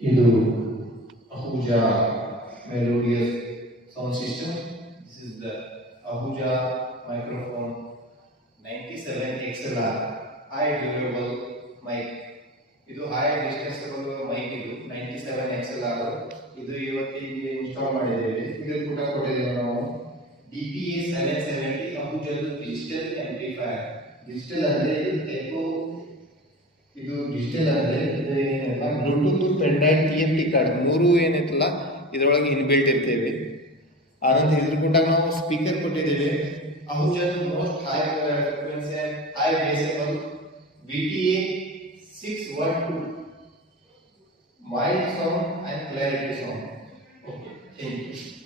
ಇದು Ahuja melodious sound system. This is the Ahuja microphone 97 XLR high durable mic. ಇದು high distance mic ಇದು 97 XLR. ಇದು ಇವತ್ತಿಗೆ install ಮಾಡಿದ್ದೇವೆ. ಇದು ಕೂಡ ಕೊಟ್ಟಿದ್ದೇವೆ ನಾವು DPA 770 Ahuja digital amplifier. Digital ಅಂದ್ರೆ ಎಕೋ, ಇದು ಡಿಜಿಟಲ್ ಅಂದ್ರೆ ಏನಿಲ್ಲ Bluetooth pen drive TFT card ಮೂರು ಏನೈತಲ್ಲ ಇದರೊಳಗೆ ಇನ್ಬಿಲ್ಟ್ ಇರ್ತೇವೆ. ಆನಂತರ ಇದ್ರ ಕೂಡ ನಾವು ಸ್ಪೀಕರ್ ಕೊಟ್ಟಿದ್ದೇವೆ. Ahuja most high frequency and high decibel BTA 612 mild sound and clarity sound. Okay, thank you.